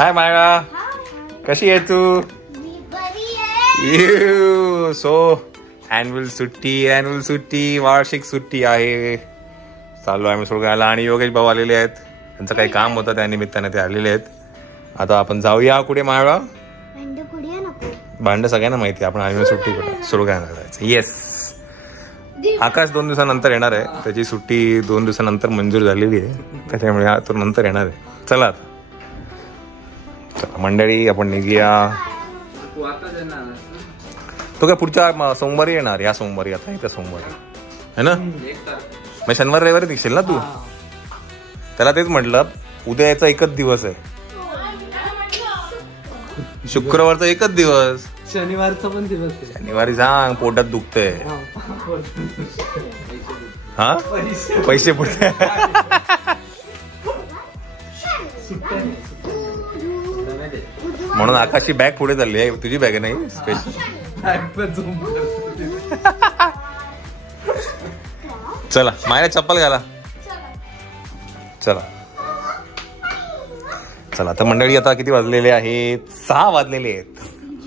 हाय माया, कशी आहे तू? So annual सुट्टी वार्षिक सुट्टी आहे. चाललो आम्ही सुरगायला आणि योगेश भाऊ आलेले आहेत. त्यांचं काही काम होतं त्या निमित्ताने ते आलेले आहेत. आता आपण जाऊया कुठे माळवा? भांड सगळ्यांना माहिती आहे, आपण ॲन्युअल सुट्टी कुठे सुरगायला जायचं. येस, आकाश 2 दिवसानंतर येणार आहे. त्याची सुट्टी 2 दिवसानंतर मंजूर झालेली आहे, त्याच्यामुळे तो नंतर येणार आहे. चला आता मंडळी आपण निघूया. तो काय पुढच्या सोमवारी येणार, या सोमवारी, आता येत्या सोमवारी है ना. मग शनिवार रविवारी निघशील ना तू. त्याला तेच म्हटलं, उद्या याचा एकच दिवस आहे, शुक्रवारचा एकच दिवस, शनिवारचा पण दिवस आहे. शनिवारी सांग पोटात दुखतंय. हा पैसे पुढे म्हणून आकाशची बॅग पुढे चालली आहे. तुझी बॅग नाही स्पेशल. चला माया चप्पल घाला. चला चला आता मंडळी, आता किती वाजलेले आहेत? 6 वाजलेले आहेत.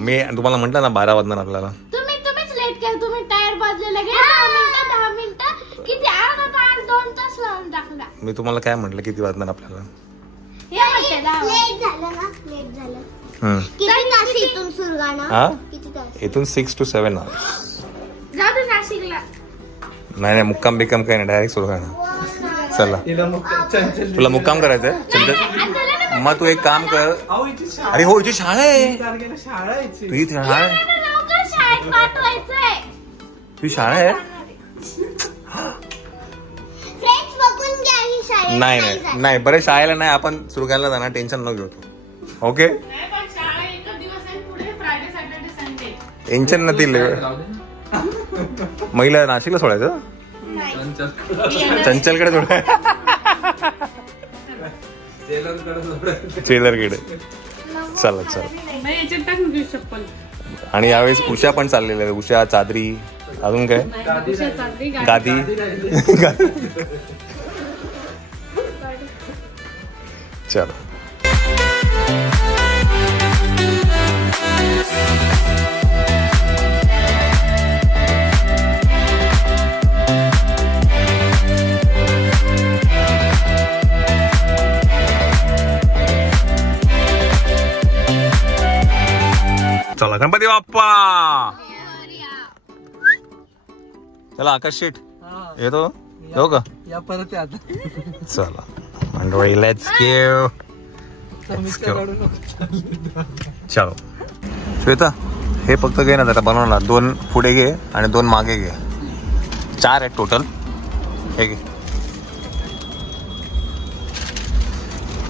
मी तुम्हाला म्हटलं ना 12 वाजणार आपल्याला. तुम्हीच लेट केलं. तुम्ही टायर बदलले 10 मिनिटं किती, अर्धा तास 2 तास लावून टाकला. मी तुम्हाला काय म्हटलं किती वाजणार आपल्याला? लेट झालं ना, लेट झालं. किती तास इथून सुरगाणा? किती तास? इथून 6 to 7 hours. जाऊ दे नाशिकला. नाही मुक्काम बिक्काम काही नाही, डायरेक्ट सुरगाणा. चला तुला मुक्काम करायचंय चंचल. मग तू एक काम कर. अरे हो, हिची शाळा आहे. तुझी शाळा आहे, तुझी शाळा आहे. नाही नाही नाही, बरं शाळेला नाही, आपण सुरगायला जाणार. टेन्शन नको घेऊ तू. Okay, tension नतील. महिला नाशिकला सोडायचं, चंचलकडे सोडायचं, टेलरकडे. चला चला. आणि यावेळेस उषा पण चाललेल्या आहे. उषा, चादरी, अजून काय गादी. चलो चला गणपती बाप्पा. चला आकाश शेठ येतो, येऊ का? या परत आता. चला मंडळी, लेट्स गो. चलो श्वेता, हे फक्त घे ना जरा बनवणार. 2 पुढे घे आणि 2 मागे घे. 4 आहेत टोटल. हे घे.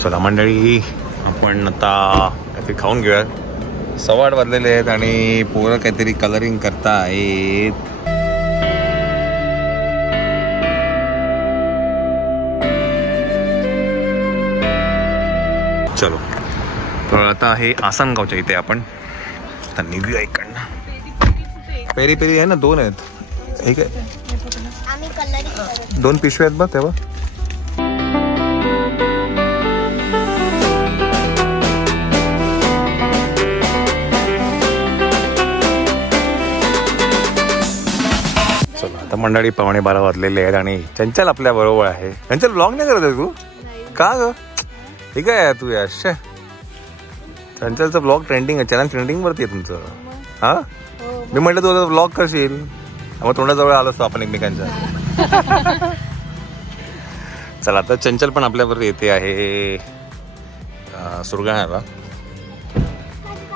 चला मंडळी, आपण आता काहीतरी खाऊन घेऊया. 8:15 वाजलेले आहेत आणि पोरं काहीतरी कलरिंग करतायत. चलो तर आता हे आसनगावच्या इथे आपण आता निघूया इकडनं. पेरी पेरी आहे ना, 2 आहेत. एक आहे, 2 पिशव्या आहेत बघ तेव्हा. चला आता मंडळी 11:15 वाजलेले आहेत आणि चंचल आपल्या बरोबर आहे. चंचल ब्लॉग नाही करत आहे तू का ग? ठीक आहे तू यश. चंचलचं ब्लॉग ट्रेंडिंग आहे, चॅनल ट्रेंडिंग वरती आहे तुमचं. हा मी म्हटलं तू ब्लॉग करशील, मग तोंडाजवळ आलो असतो आपण एकमेकांच्या. चला आता चंचल पण आपल्याबरोबर येते आहे सुरगाण्याला.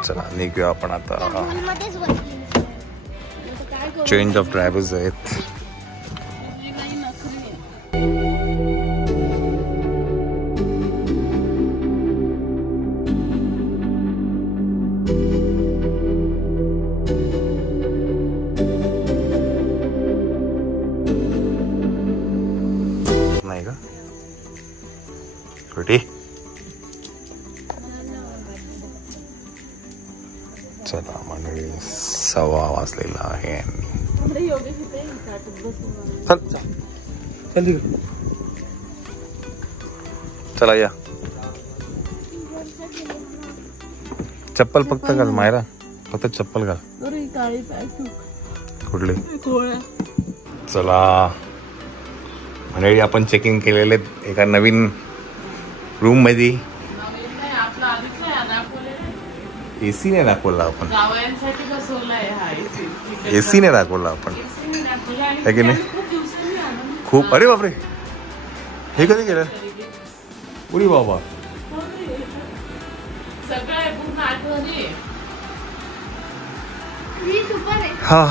चला निघूया आपण आता. चेंज ऑफ ड्रायव्हर्स आहेत. नाही का कुठे? चला मंडळी 6:15 वाजलेला आहे. चला या. चप्पल फक्त घाल मायरा, फक्त चप्पल घाल. कुठली? चला मंडळी, आपण चेकिंग केलेले एका नवीन रूम मध्ये. एसी नाही दाखवला आपण, एसी नाही दाखवला आपण, है की नाही? खूप. अरे बापरे, हे कधी केलं? उरी बाबा, हा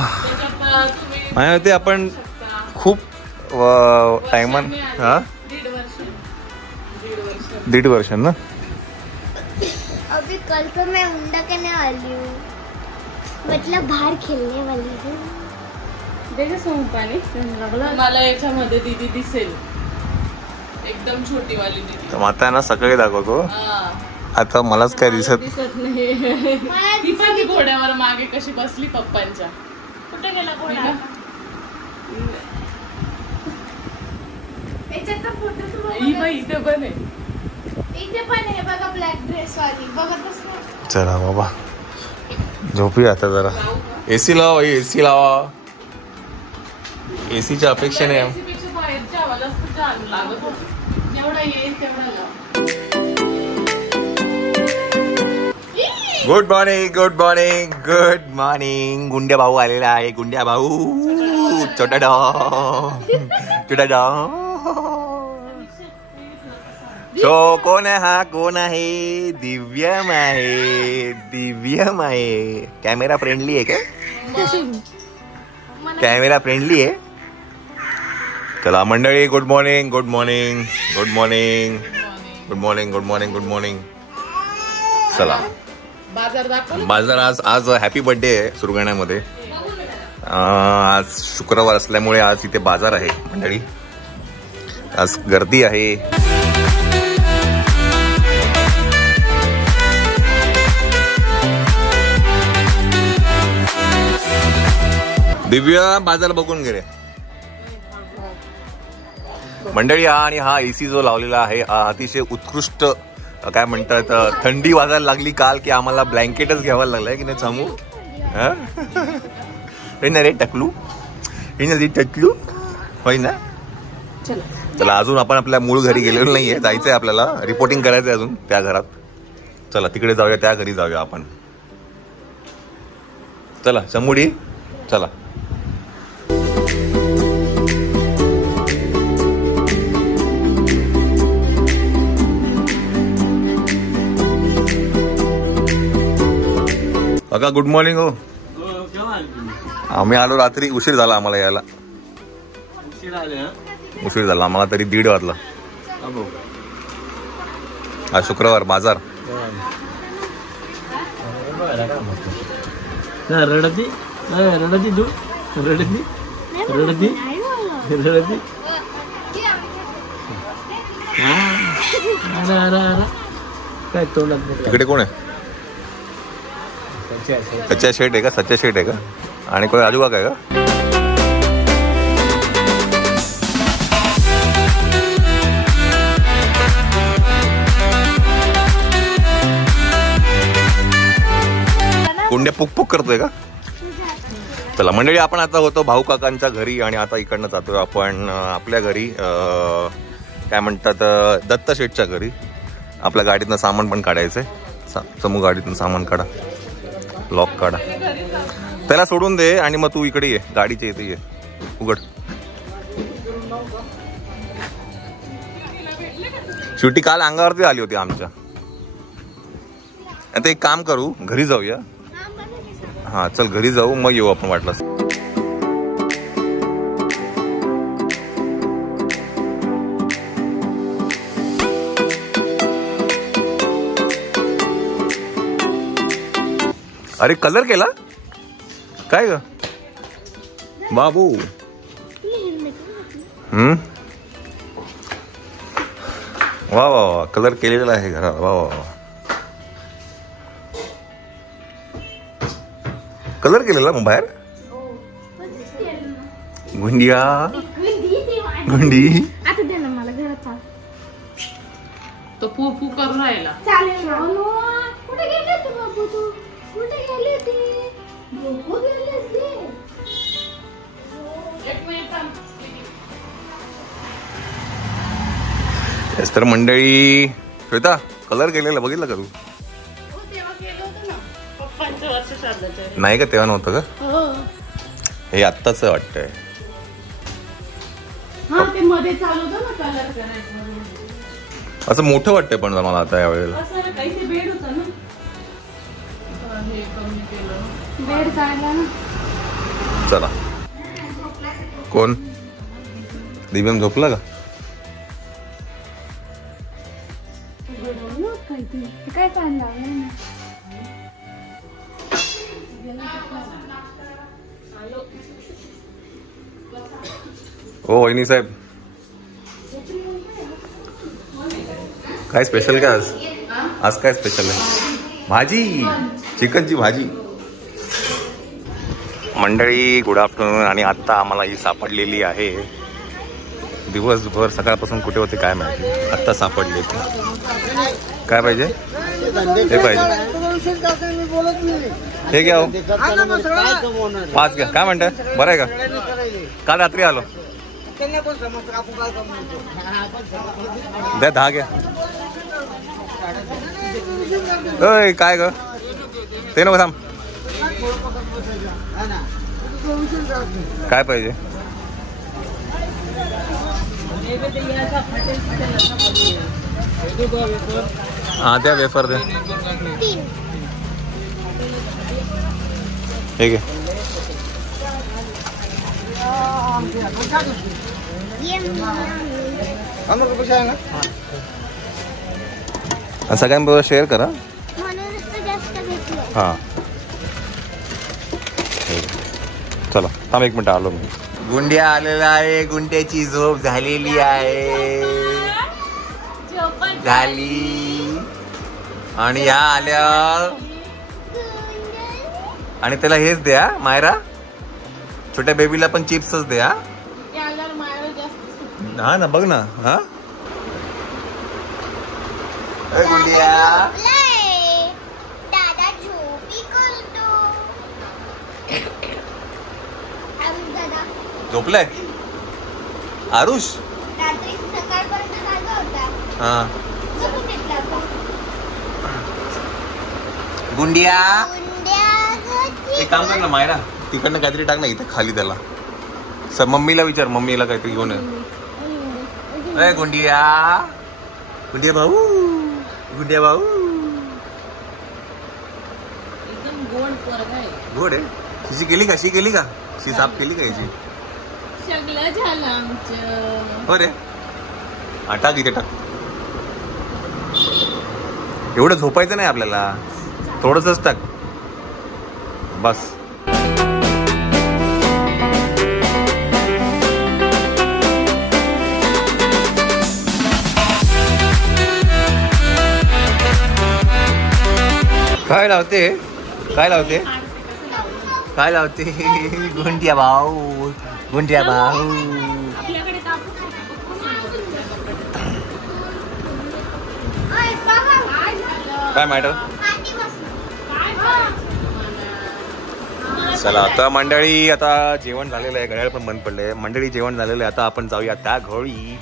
माया होते. आपण खूप टाइमान, हा 1.5 वर्ष ना. अभी कल तो मैं उंडा करने वाली हूँ, मतलब बाहर खेलने वाली हूँ. मला याच्यामध्ये दीदी दिसेल, एकदम छोटी वाली दीदी. तर आता ना सकाळी दाखवतो, आता मलाच काय दिसत नाही. ती पण ती घोड्यावर मागे कशी बसली पप्पांच्या. कुठे गेला घोडा? ही बाई इथे पण आहे, इथे पण आहे बघा, ब्लॅक ड्रेस वाली. बघतच नाही. चला बाबा झोपूया आता जरा. एसी लावा, एसी लावा. एसीच्या अपेक्षेने बाहेरच्या आवाज लागत होती. जेवढा येईल तेवढा लाव. Good morning, good morning, good morning. गुंड्या भाऊ आलेला आहे, गुंड्या भाऊ. छोटा छोटा सो कोण आहे हा? कोण आहे? दिव्यम आहे, दिव्यम आहे. कॅमेरा फ्रेंडली आहे का? कॅमेरा फ्रेंडली आहे. चला मंडळी, good morning, good morning, good morning, good morning, good morning, good morning. चला बाजार. आज हॅपी बर्थडे आहे सुरगाण्यामध्ये. आज शुक्रवार असल्यामुळे आज इथे बाजार आहे मंडळी. आज गर्दी आहे. दिव्या बाजार बघून गेले मंडळी. आणि हा एसी जो लावलेला आहे हा अतिशय उत्कृष्ट, काय म्हणतात, थंडी वाजायला लागली काल की आम्हाला ब्लँकेटच घ्यावा लागलाय की नाही सांगू. रे टकलू, टकलू होय ना. चला अजून आपण आपल्या मूळ घरी गेलेलो नाहीये, जायचंय आपल्याला, रिपोर्टिंग करायचंय अजून त्या घरात. चला तिकडे जाऊया, त्या घरी जाऊया आपण. चला चमुडी, चला. काका गुड मॉर्निंग. हो आम्ही आलो रात्री, उशीर झाला आम्हाला यायला. उशीर झाला आम्हाला, तरी 1:30 वाजला. आज शुक्रवार बाजार. रडती रडती तू रडती रडती रडती. काय तोंडात तिकडे कोण आहे? सच्चा शेठ आहे का? सच्चा शेठ आहे का? आणि कोण राजू काका आहे का? कुंड्या पुक करतोय का? चला मंडळी, आपण आता होतो भाऊ काकांच्या घरी आणि आता इकडनं जातोय आपण आपल्या घरी. काय म्हणतात, दत्त शेठच्या घरी. आपल्या गाडीतनं सामान पण काढायचंय. समूह गाडीतनं सामान काढा, लॉक काढा, त्याला सोडून दे आणि मग तू इकडे ये, गाडीच्या इथे ये. उघड. शेवटी काल अंगावरती आली होती आमच्या. आता एक काम करू, घरी जाऊया. हा चल घरी जाऊ, मग येऊ आपण वाटलं. अरे कलर केला काय ग बाबू? वा वा वा, कलर केलेला आहे घरात. वा वा वा, कलर केलेला मग बाहेर. गुंडिया गुंडी आता दे ना मला घरात. तो फू फू करून राहिला. चालेल. कुठे गेले तू बाबू? तू गेली ती झोपू गेली ती. एक मिनिट थांब. तेच तर मंडळी. श्वेता कलर केलेला बघितलं का तू? हो तेव्हा केलं होतं ना पप्पांच्या वर्ष श्राद्धाच्या. नाही का तेव्हा नव्हतं का? हो हे आत्ताच वाटतंय. हा ते मध्ये चालू होतं ना कलर करायचं. असं मोठं वाटतंय पण मला आता यावेळेला. असं काही ते बेड होता ना. हे कमी केलं. बेड काढला ना. चला. कोण? दिव्यम झोपला का? काय पान लावलं ना. हो वहिनी साहेब. काय स्पेशल काय आज? आज काय स्पेशल आहे? भाजी, चिकनची भाजी. मंडळी गुड आफ्टरनून. आणि आत्ता आम्हाला ही सापडलेली आहे. दिवसभर सकाळपासून कुठे होते काय माहिती, आत्ता सापडले. काय पाहिजे? हे पाहिजे. हे घ्या. 5 घ्या. काय म्हणताय? बरं आहे का? काल रात्री आलो. द्या 10 घ्या. अय काय ग ते नको थांब. काय पाहिजे? हा द्या वेफर द्या. हे घे. सगळ्यांबरोबर शेअर करा. म्हणूनच तर जास्त घेतलं. हा चला थांब 1 मिनिट आलो मी. गुंड्या आलेला आहे. गुंड्याची झोप झालेली आहे. झाली. आणि ह्या आल्या. आणि त्याला हेच द्या मायरा. छोट्या बेबीला पण चिप्सच द्या. हा ना बघ ना. हा गुंडिया दादा झोपी करतो. दादा झोपलाय आरुष. रात्री सकाळपर्यंत जागा होता. हा झोपून घेतला आपण. गुंडिया उंड्या एक काम कर ना मायरा, तिकडनं काहीतरी टाक ना इथे खाली त्याला. सर मम्मीला विचार, मम्मीला काहीतरी घेऊन ये. गुंडिया गुंडिया भाऊ. गुंडिया भाऊ एकदम गोड पोरगा आहे. गोड आहे. शिशी केली का? शी केली का? शी साफ केली का याची? सगळं झालं आमचं. हो रे. हा टाक इथे टाक. एवढं झोपायचं नाही आपल्याला, थोडंसंच टाक बस. काय लावते? काय लावते? काय लावते? गुंडिया भाऊ. गुंडिया भाऊ. काय मॅटर? चला आता मंडळी, आता जेवण झालेलं आहे. घड्याळ पण बंद पडलंय. मंडळी जेवण झालेलं आहे. आता आपण जाऊया त्या घरी.